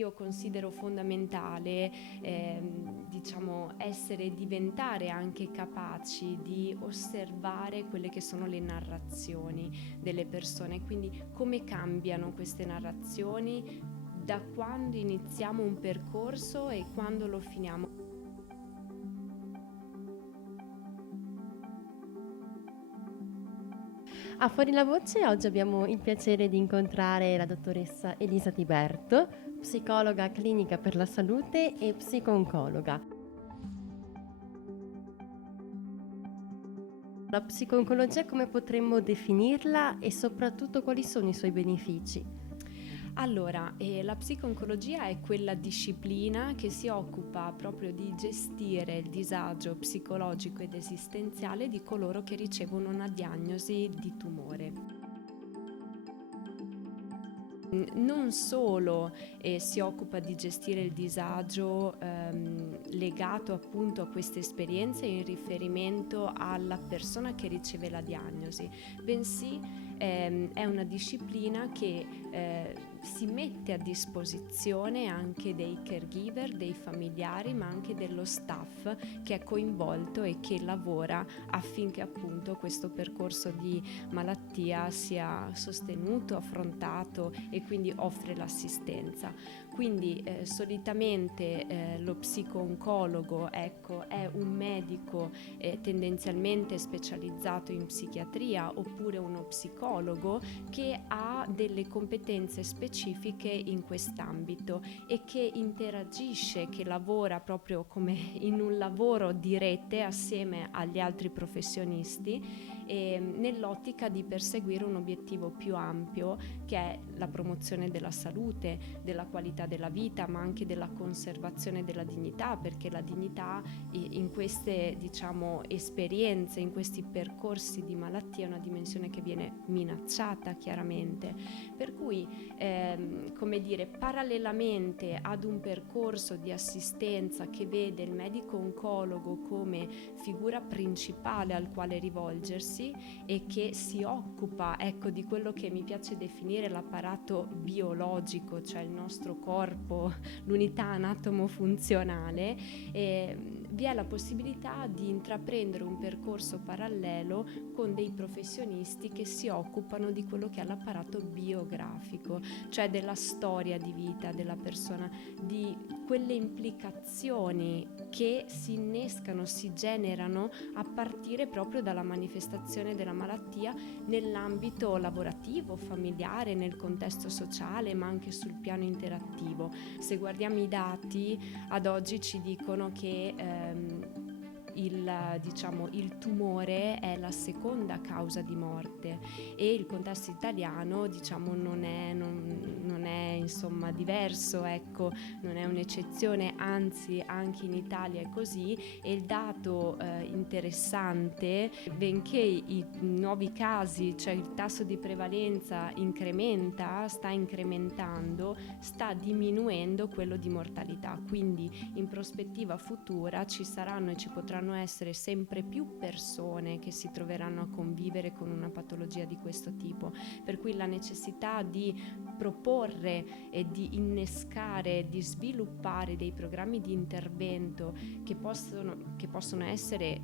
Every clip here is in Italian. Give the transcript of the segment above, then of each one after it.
Io considero fondamentale, diventare anche capaci di osservare quelle che sono le narrazioni delle persone, quindi come cambiano queste narrazioni da quando iniziamo un percorso e quando lo finiamo. A Fuori la Voce oggi abbiamo il piacere di incontrare la dottoressa Elisa Tiberto, psicologa clinica per la salute e psico-oncologa. La psico-oncologia come potremmo definirla e soprattutto quali sono i suoi benefici? Allora, la psico-oncologia è quella disciplina che si occupa proprio di gestire il disagio psicologico ed esistenziale di coloro che ricevono una diagnosi di tumore. Non solo si occupa di gestire il disagio legato appunto a queste esperienze in riferimento alla persona che riceve la diagnosi, bensì è una disciplina che si mette a disposizione anche dei caregiver, dei familiari, ma anche dello staff che è coinvolto e che lavora affinché appunto questo percorso di malattia sia sostenuto, affrontato e quindi offre l'assistenza. Quindi solitamente lo psico-oncologo è un medico tendenzialmente specializzato in psichiatria oppure uno psicologo che ha delle competenze specifiche in quest'ambito e che interagisce, che lavora proprio come in un lavoro di rete assieme agli altri professionisti nell'ottica di perseguire un obiettivo più ampio che è la promozione della salute, della qualità della vita, ma anche della conservazione della dignità, perché la dignità in queste esperienze, in questi percorsi di malattia è una dimensione che viene minacciata chiaramente. Per cui parallelamente ad un percorso di assistenza che vede il medico oncologo come figura principale al quale rivolgersi e che si occupa di quello che mi piace definire l'apparato biologico, cioè il nostro corpo, l'unità anatomo-funzionale, vi è la possibilità di intraprendere un percorso parallelo con dei professionisti che si occupano di quello che è l'apparato biografico, cioè della storia di vita della persona, di quelle implicazioni che si innescano, si generano a partire proprio dalla manifestazione della malattia nell'ambito lavorativo, familiare, nel contesto sociale, ma anche sul piano interattivo. Se guardiamo i dati, ad oggi ci dicono che il tumore è la seconda causa di morte e il contesto italiano non è insomma diverso, non è un'eccezione, anzi anche in Italia è così. E il dato interessante, benché i nuovi casi, cioè il tasso di prevalenza sta incrementando, sta diminuendo quello di mortalità, quindi in prospettiva futura ci saranno e ci potranno essere sempre più persone che si troveranno a convivere con una patologia di questo tipo, per cui la necessità di proporre e di innescare, di sviluppare dei programmi di intervento che possono essere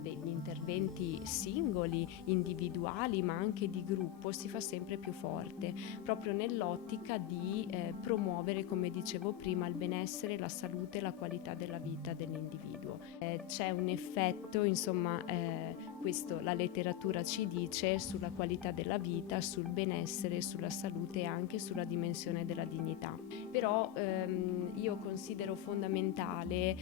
degli interventi singoli, individuali, ma anche di gruppo, si fa sempre più forte, proprio nell'ottica di promuovere, come dicevo prima, il benessere, la salute e la qualità della vita dell'individuo. C'è un effetto, questo la letteratura ci dice, sulla qualità della vita, sul benessere, sulla salute e anche sulla dimensione della dignità. Però io considero fondamentale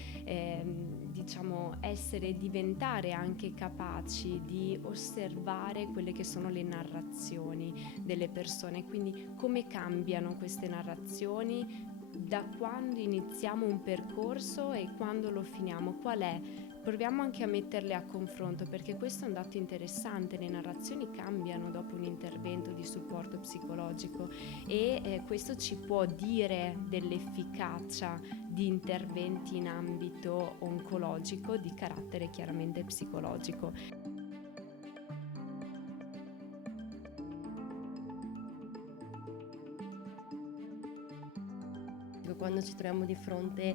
diventare anche capaci di osservare quelle che sono le narrazioni delle persone, quindi come cambiano queste narrazioni da quando iniziamo un percorso e quando lo finiamo, qual è? Proviamo anche a metterle a confronto, perché questo è un dato interessante: le narrazioni cambiano dopo un intervento di supporto psicologico e questo ci può dire dell'efficacia di interventi in ambito oncologico di carattere chiaramente psicologico. psicologico, quando ci troviamo di fronte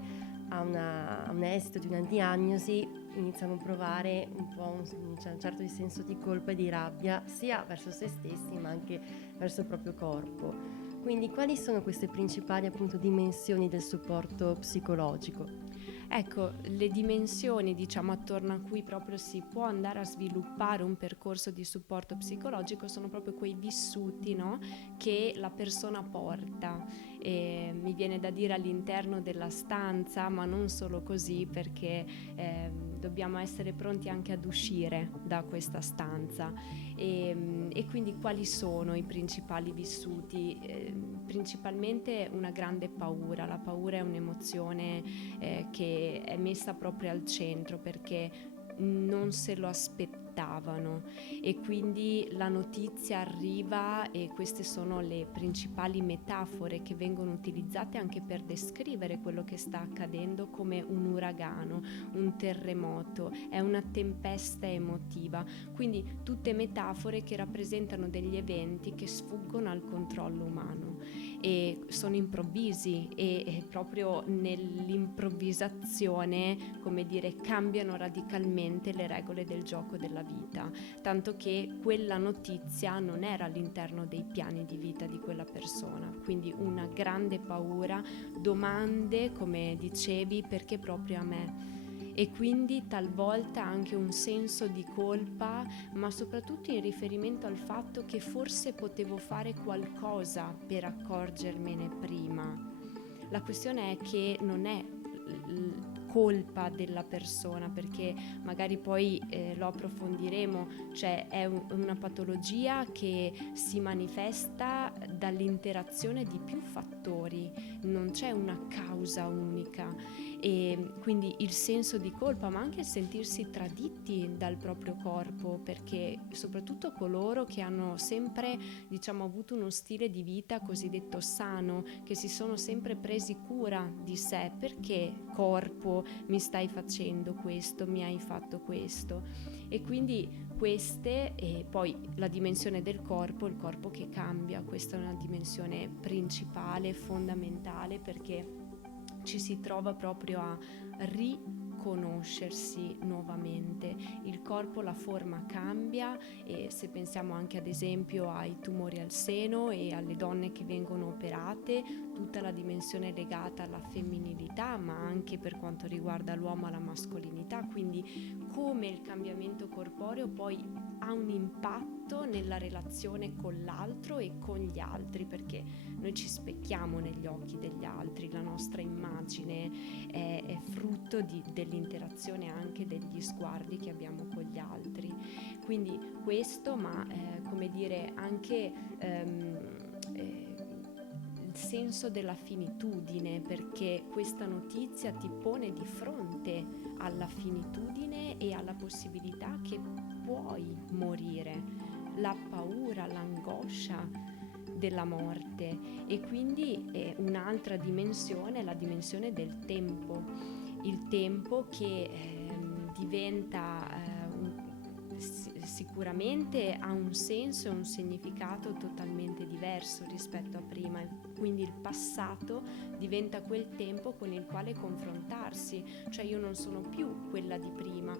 a un esito di una diagnosi, iniziamo a provare un po' un certo senso di colpa e di rabbia, sia verso se stessi ma anche verso il proprio corpo. Quindi quali sono queste principali appunto dimensioni del supporto psicologico? Ecco, le dimensioni, diciamo, attorno a cui proprio si può andare a sviluppare un percorso di supporto psicologico sono proprio quei vissuti, no, che la persona porta. E mi viene da dire all'interno della stanza, ma non solo così, perché dobbiamo essere pronti anche ad uscire da questa stanza. E quindi quali sono i principali vissuti? Principalmente una grande paura. La paura è un'emozione che è messa proprio al centro perché non se lo aspettavano e quindi la notizia arriva e queste sono le principali metafore che vengono utilizzate anche per descrivere quello che sta accadendo, come un uragano, un terremoto, è una tempesta emotiva, quindi tutte metafore che rappresentano degli eventi che sfuggono al controllo umano e sono improvvisi e proprio nell'improvvisazione, come dire, cambiano radicalmente le regole del gioco della vita, tanto che quella notizia non era all'interno dei piani di vita di quella persona, quindi una grande paura, domande, come dicevi, perché proprio a me? E quindi talvolta anche un senso di colpa, ma soprattutto in riferimento al fatto che forse potevo fare qualcosa per accorgermene prima. La questione è che non è colpa della persona, perché magari poi lo approfondiremo, cioè è una patologia che si manifesta dall'interazione di più fattori, non c'è una causa unica e quindi il senso di colpa, ma anche il sentirsi traditi dal proprio corpo, perché soprattutto coloro che hanno sempre, diciamo, avuto uno stile di vita cosiddetto sano, che si sono sempre presi cura di sé, perché corpo mi stai facendo questo, mi hai fatto questo, e quindi queste, e poi la dimensione del corpo, il corpo che cambia, questa è una dimensione principale, fondamentale, perché ci si trova proprio a riconoscersi nuovamente. Il corpo, la forma cambia e se pensiamo anche ad esempio ai tumori al seno e alle donne che vengono operate, tutta la dimensione legata alla femminilità, ma anche per quanto riguarda l'uomo alla mascolinità, quindi come il cambiamento corporeo poi ha un impatto nella relazione con l'altro e con gli altri, perché noi ci specchiamo negli occhi degli altri, la nostra immagine è frutto dell'interazione anche degli sguardi che abbiamo con gli altri. Quindi questo, ma come dire anche il senso della finitudine, perché questa notizia ti pone di fronte alla finitudine e alla possibilità che puoi morire, la paura, l'angoscia della morte, e quindi un'altra dimensione è la dimensione del tempo, il tempo che diventa sicuramente ha un senso e un significato totalmente diverso rispetto a prima, quindi il passato diventa quel tempo con il quale confrontarsi, cioè io non sono più quella di prima,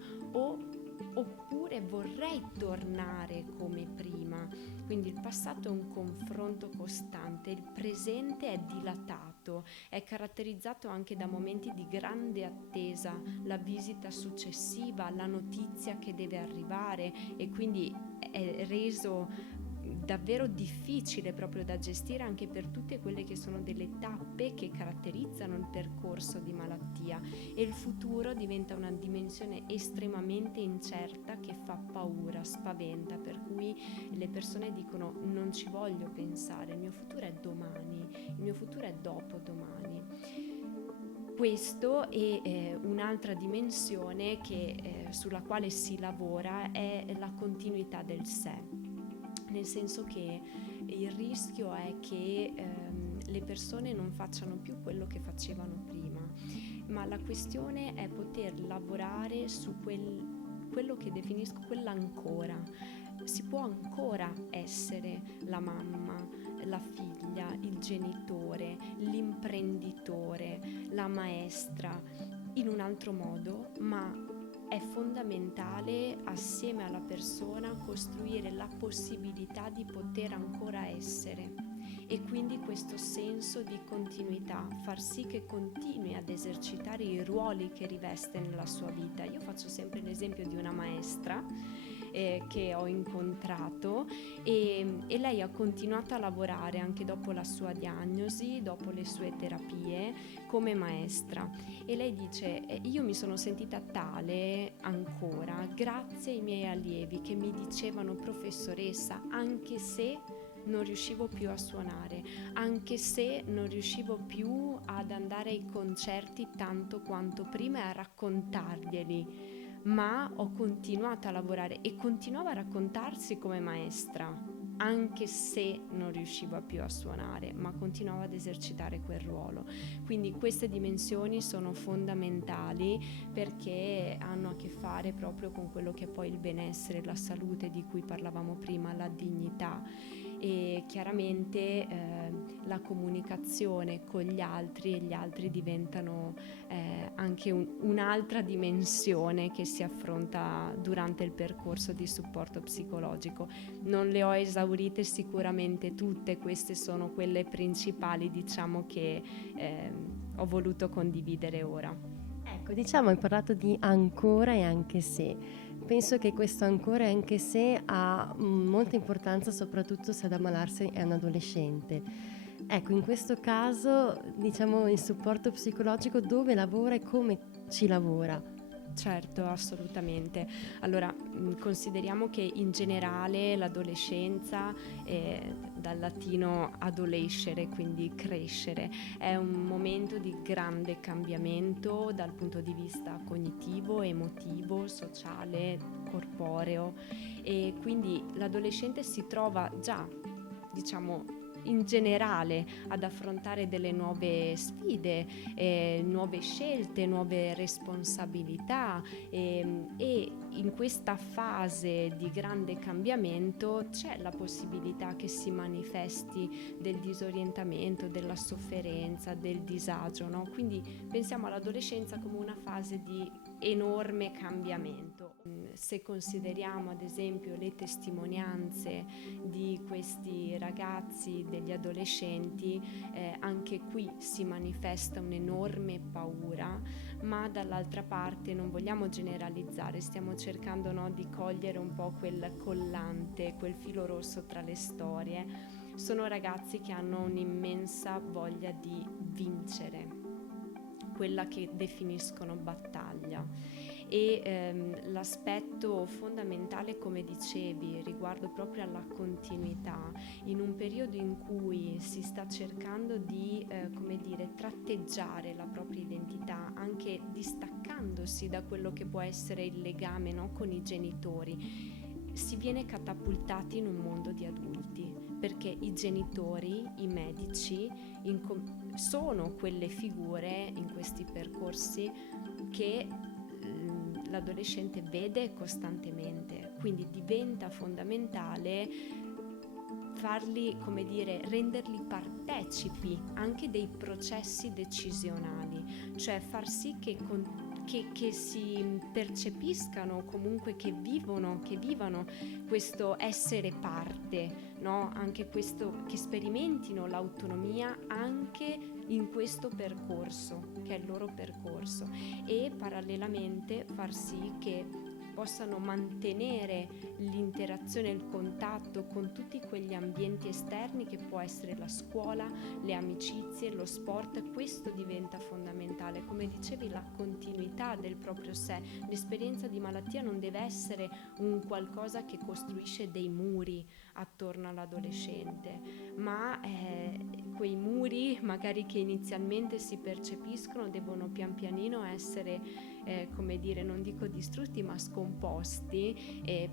oppure vorrei tornare come prima. Quindi il passato è un confronto costante, il presente è dilatato, è caratterizzato anche da momenti di grande attesa, la visita successiva, la notizia che deve arrivare, e quindi è reso davvero difficile proprio da gestire anche per tutte quelle che sono delle tappe che caratterizzano il percorso di malattia, e il futuro diventa una dimensione estremamente incerta che fa paura, spaventa, per cui le persone dicono non ci voglio pensare, il mio futuro è domani, il mio futuro è dopodomani. Questo è un'altra dimensione sulla quale si lavora, è la continuità del sé, nel senso che il rischio è che le persone non facciano più quello che facevano prima, ma la questione è poter lavorare su quello che definisco quell'ancora. Si può ancora essere la mamma, la figlia, il genitore, l'imprenditore, la maestra in un altro modo, ma è fondamentale assieme alla persona costruire la possibilità di poter ancora essere, e quindi questo senso di continuità, far sì che continui ad esercitare i ruoli che riveste nella sua vita. Io faccio sempre l'esempio di una maestra che ho incontrato e lei ha continuato a lavorare anche dopo la sua diagnosi, dopo le sue terapie, come maestra. E lei dice: io mi sono sentita tale ancora grazie ai miei allievi che mi dicevano professoressa, anche se non riuscivo più a suonare, anche se non riuscivo più ad andare ai concerti tanto quanto prima e a raccontarglieli, ma ho continuato a lavorare e continuavo a raccontarsi come maestra, anche se non riuscivo più a suonare, ma continuavo ad esercitare quel ruolo. Quindi queste dimensioni sono fondamentali perché hanno a che fare proprio con quello che è poi il benessere, la salute di cui parlavamo prima, la dignità. E chiaramente la comunicazione con gli altri, e gli altri diventano anche un'altra dimensione che si affronta durante il percorso di supporto psicologico. Non le ho esaurite sicuramente tutte, queste sono quelle principali, diciamo, che ho voluto condividere ora. Ecco, diciamo, hai parlato di ancora e anche se. Penso che questo ancora e anche se ha molta importanza, soprattutto se ad ammalarsi è un adolescente. Ecco, in questo caso, diciamo, il supporto psicologico dove lavora e come ci lavora? Certo, assolutamente. Allora, consideriamo che in generale l'adolescenza, dal latino adolescere, quindi crescere, è un momento di grande cambiamento dal punto di vista cognitivo, emotivo, sociale, corporeo, e quindi l'adolescente si trova già, diciamo, in generale ad affrontare delle nuove sfide, nuove scelte, nuove responsabilità, e in questa fase di grande cambiamento c'è la possibilità che si manifesti del disorientamento, della sofferenza, del disagio, no? Quindi pensiamo all'adolescenza come una fase di enorme cambiamento. Se consideriamo ad esempio le testimonianze di questi ragazzi, degli adolescenti, anche qui si manifesta un'enorme paura, ma dall'altra parte non vogliamo generalizzare, stiamo cercando, no, di cogliere un po' quel collante, quel filo rosso tra le storie. Sono ragazzi che hanno un'immensa voglia di vincere, quella che definiscono battaglia. E l'aspetto fondamentale, come dicevi, riguardo proprio alla continuità, in un periodo in cui si sta cercando di tratteggiare la propria identità, anche distaccandosi da quello che può essere il legame, no, con i genitori, si viene catapultati in un mondo di adulti, perché i genitori, i medici, sono quelle figure in questi percorsi che l'adolescente vede costantemente, quindi diventa fondamentale farli, renderli partecipi anche dei processi decisionali, cioè far sì che si percepiscano, comunque che vivano questo essere parte, no? Anche questo, che sperimentino l'autonomia anche in questo percorso, che è il loro percorso, e parallelamente far sì che possano mantenere l'interazione e il contatto con tutti quegli ambienti esterni che può essere la scuola, le amicizie, lo sport. Questo diventa fondamentale. Come dicevi, la continuità del proprio sé. L'esperienza di malattia non deve essere un qualcosa che costruisce dei muri attorno all'adolescente, ma quei muri, magari che inizialmente si percepiscono, devono pian pianino essere non dico distrutti, ma scomposti,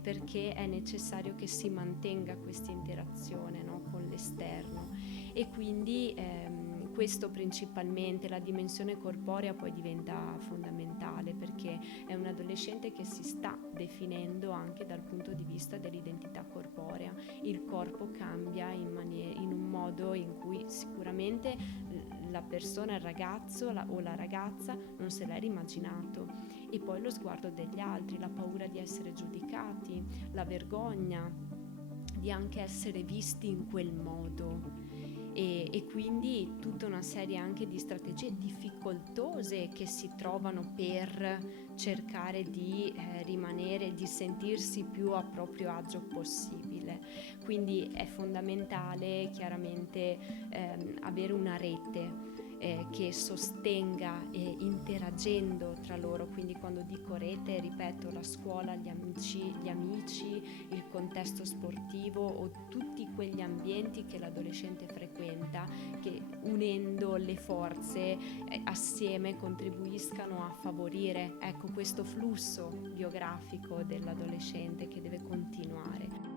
perché è necessario che si mantenga questa interazione, no, con l'esterno. E quindi questo principalmente, la dimensione corporea poi diventa fondamentale, perché è un adolescente che si sta definendo anche dal punto di vista dell'identità corporea. Il corpo cambia in un modo in cui sicuramente la persona, il ragazzo o la ragazza non se l'era immaginato. E poi lo sguardo degli altri, la paura di essere giudicati, la vergogna di anche essere visti in quel modo. E quindi tutta una serie anche di strategie difficoltose che si trovano per cercare di rimanere, di sentirsi più a proprio agio possibile. Quindi è fondamentale chiaramente avere una rete che sostenga interagendo tra loro. Quindi quando dico rete, ripeto, la scuola, gli amici, il contesto sportivo o tutti quegli ambienti che l'adolescente frequenta, che unendo le forze assieme contribuiscano a favorire, ecco, questo flusso biografico dell'adolescente che deve continuare.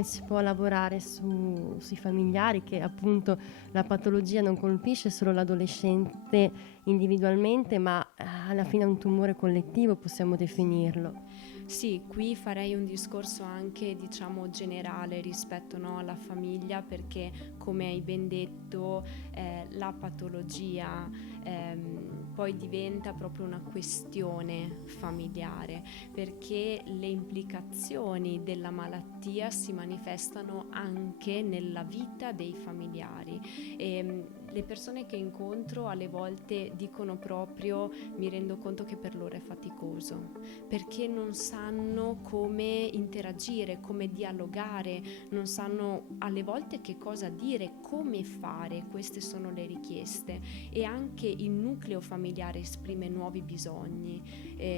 Si può lavorare sui familiari, che appunto la patologia non colpisce solo l'adolescente individualmente, ma alla fine è un tumore collettivo, possiamo definirlo. Sì, qui farei un discorso anche, diciamo, generale rispetto, no, alla famiglia, perché come hai ben detto la patologia poi diventa proprio una questione familiare, perché le implicazioni della malattia si manifestano anche nella vita dei familiari. Le persone che incontro alle volte dicono proprio: mi rendo conto che per loro è faticoso, perché non sanno come interagire, come dialogare, non sanno alle volte che cosa dire, come fare. Queste sono le richieste, e anche il nucleo familiare esprime nuovi bisogni,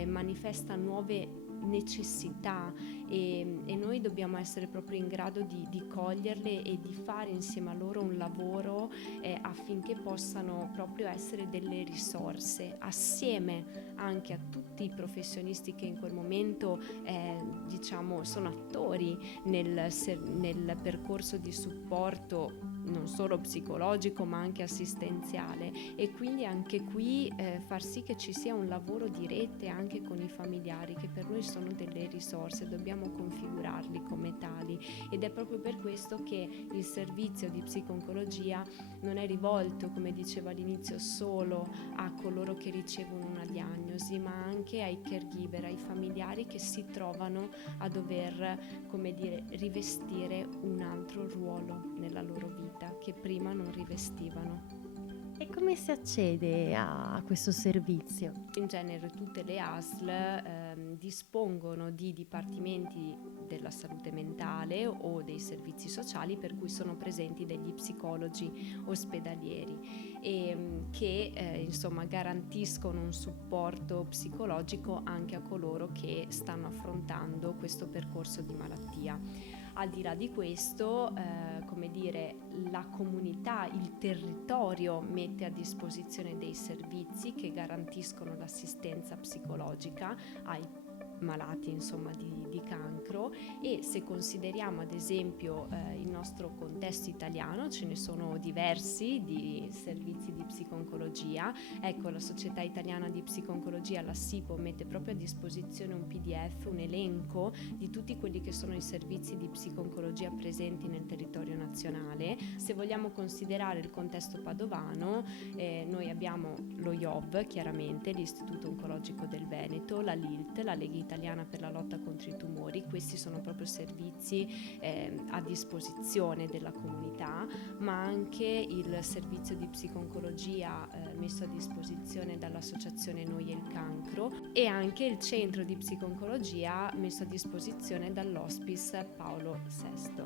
manifesta nuove necessità, e noi dobbiamo essere proprio in grado di coglierle e di fare insieme a loro un lavoro affinché possano proprio essere delle risorse assieme anche a tutti i professionisti che in quel momento diciamo sono attori nel percorso di supporto non solo psicologico ma anche assistenziale, e quindi anche qui far sì che ci sia un lavoro di rete anche con i familiari, che per noi sono delle risorse, dobbiamo configurarli come tali, ed è proprio per questo che il servizio di psico-oncologia non è rivolto, come dicevo all'inizio, solo a coloro che ricevono una diagnosi, ma anche ai caregiver, ai familiari che si trovano a dover, come dire, rivestire un altro ruolo nella loro vita che prima non rivestivano. E come si accede a questo servizio? In genere tutte le ASL dispongono di dipartimenti della salute mentale o dei servizi sociali per cui sono presenti degli psicologi ospedalieri che insomma garantiscono un supporto psicologico anche a coloro che stanno affrontando questo percorso di malattia. Al di là di questo, come dire, la comunità, il territorio mette a disposizione dei servizi che garantiscono l'assistenza psicologica ai malati, insomma, di cancro, e se consideriamo ad esempio il nostro contesto italiano, ce ne sono diversi di servizi di psico-oncologia. Ecco, la Società Italiana di Psico-Oncologia, la SIPO, mette proprio a disposizione un PDF, un elenco di tutti quelli che sono i servizi di psico-oncologia presenti nel territorio nazionale. Se vogliamo considerare il contesto padovano, noi abbiamo lo IOV, chiaramente, l'Istituto Oncologico del Veneto, la LILT, la Lega Italiana per la lotta contro i tumori. Questi sono proprio servizi a disposizione della comunità, ma anche il servizio di psico-oncologia messo a disposizione dall'associazione Noi e il Cancro, e anche il centro di psico-oncologia messo a disposizione dall'Hospice Paolo VI.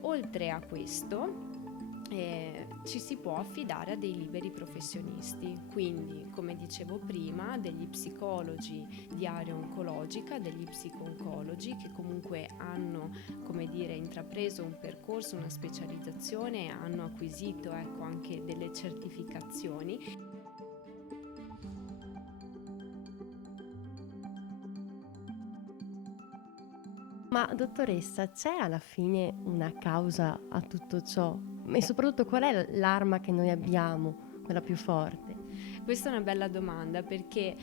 Oltre a questo ci si può affidare a dei liberi professionisti, quindi, come dicevo prima, degli psicologi di area oncologica, degli psico-oncologi che comunque hanno, come dire, intrapreso un percorso, una specializzazione, hanno acquisito, ecco, anche delle certificazioni. Ma dottoressa, c'è alla fine una causa a tutto ciò? E soprattutto qual è l'arma che noi abbiamo, quella più forte? Questa è una bella domanda perché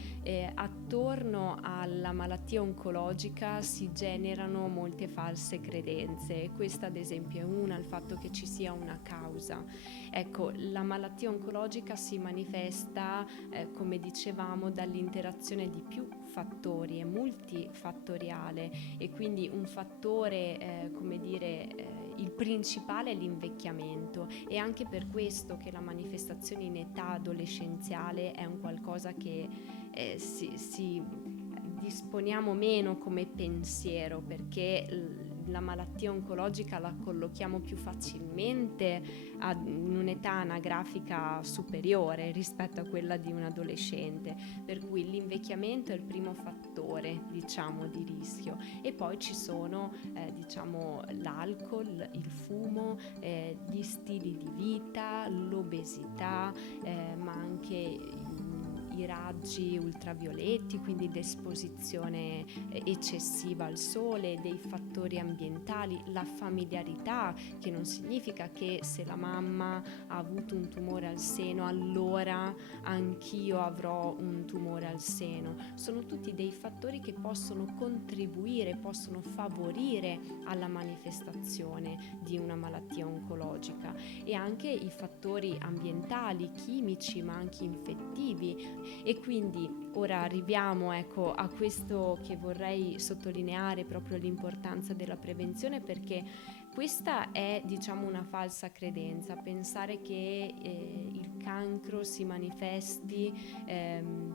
attorno alla malattia oncologica si generano molte false credenze. Questa ad esempio è una, il fatto che ci sia una causa. Ecco, la malattia oncologica si manifesta, come dicevamo, dall'interazione di più fattori, è multifattoriale e quindi un fattore, il principale è l'invecchiamento, e anche per questo che la manifestazione in età adolescenziale è un qualcosa che si disponiamo meno come pensiero, perché la malattia oncologica la collochiamo più facilmente in un'età anagrafica superiore rispetto a quella di un adolescente, per cui l'invecchiamento è il primo fattore, diciamo, di rischio. E poi ci sono l'alcol, il fumo, gli stili di vita, l'obesità, ma anche i raggi ultravioletti, quindi l'esposizione eccessiva al sole, dei fattori ambientali, la familiarità, che non significa che se la mamma ha avuto un tumore al seno allora anch'io avrò un tumore al seno. Sono tutti dei fattori che possono contribuire, possono favorire alla manifestazione di una malattia oncologica, e anche i fattori ambientali, chimici ma anche infettivi. E quindi ora arriviamo, ecco, a questo che vorrei sottolineare, proprio l'importanza della prevenzione, perché questa è, diciamo, una falsa credenza, pensare che il cancro si manifesti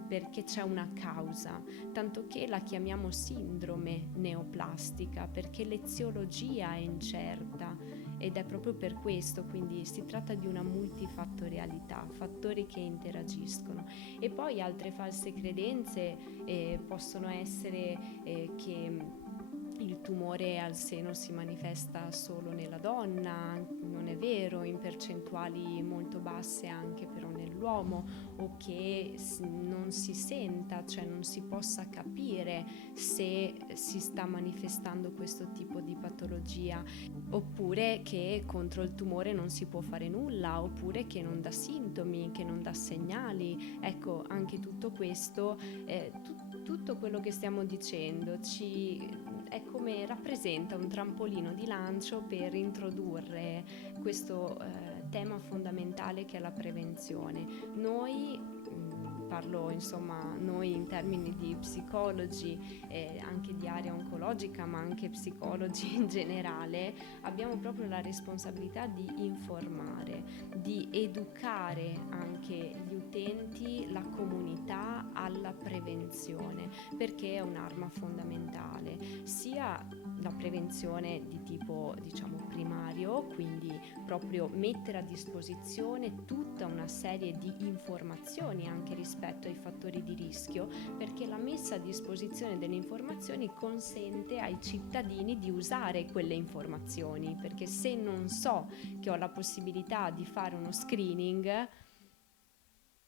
perché c'è una causa, tanto che la chiamiamo sindrome neoplastica, perché l'eziologia è incerta, ed è proprio per questo, quindi si tratta di una multifattorialità, fattori che interagiscono. E poi altre false credenze possono essere che il tumore al seno si manifesta solo nella donna, non è vero, in percentuali molto basse anche però nell'uomo, o che non si senta, cioè non si possa capire se si sta manifestando questo tipo di patologia, oppure che contro il tumore non si può fare nulla, oppure che non dà sintomi, che non dà segnali. Ecco, anche tutto questo, tutto quello che stiamo dicendo è come rappresenta un trampolino di lancio per introdurre questo tema fondamentale che è la prevenzione. Parlo insomma noi in termini di psicologi, anche di area oncologica, ma anche psicologi in generale, abbiamo proprio la responsabilità di informare, di educare anche gli utenti, la comunità alla prevenzione, perché è un'arma fondamentale, sia la prevenzione di tipo, diciamo, primario, quindi proprio mettere a disposizione tutta una serie di informazioni anche rispetto ai fattori di rischio, perché la messa a disposizione delle informazioni consente ai cittadini di usare quelle informazioni, perché se non so che ho la possibilità di fare uno screening,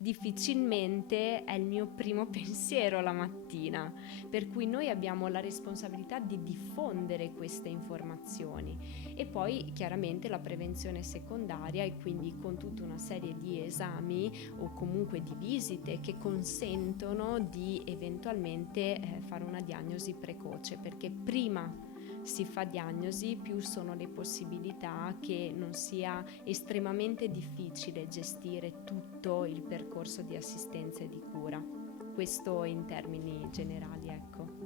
difficilmente è il mio primo pensiero la mattina, per cui noi abbiamo la responsabilità di diffondere queste informazioni. E poi chiaramente la prevenzione secondaria, e quindi con tutta una serie di esami o comunque di visite che consentono di eventualmente fare una diagnosi precoce, perché prima si fa diagnosi, più sono le possibilità che non sia estremamente difficile gestire tutto il percorso di assistenza e di cura. Questo in termini generali, ecco.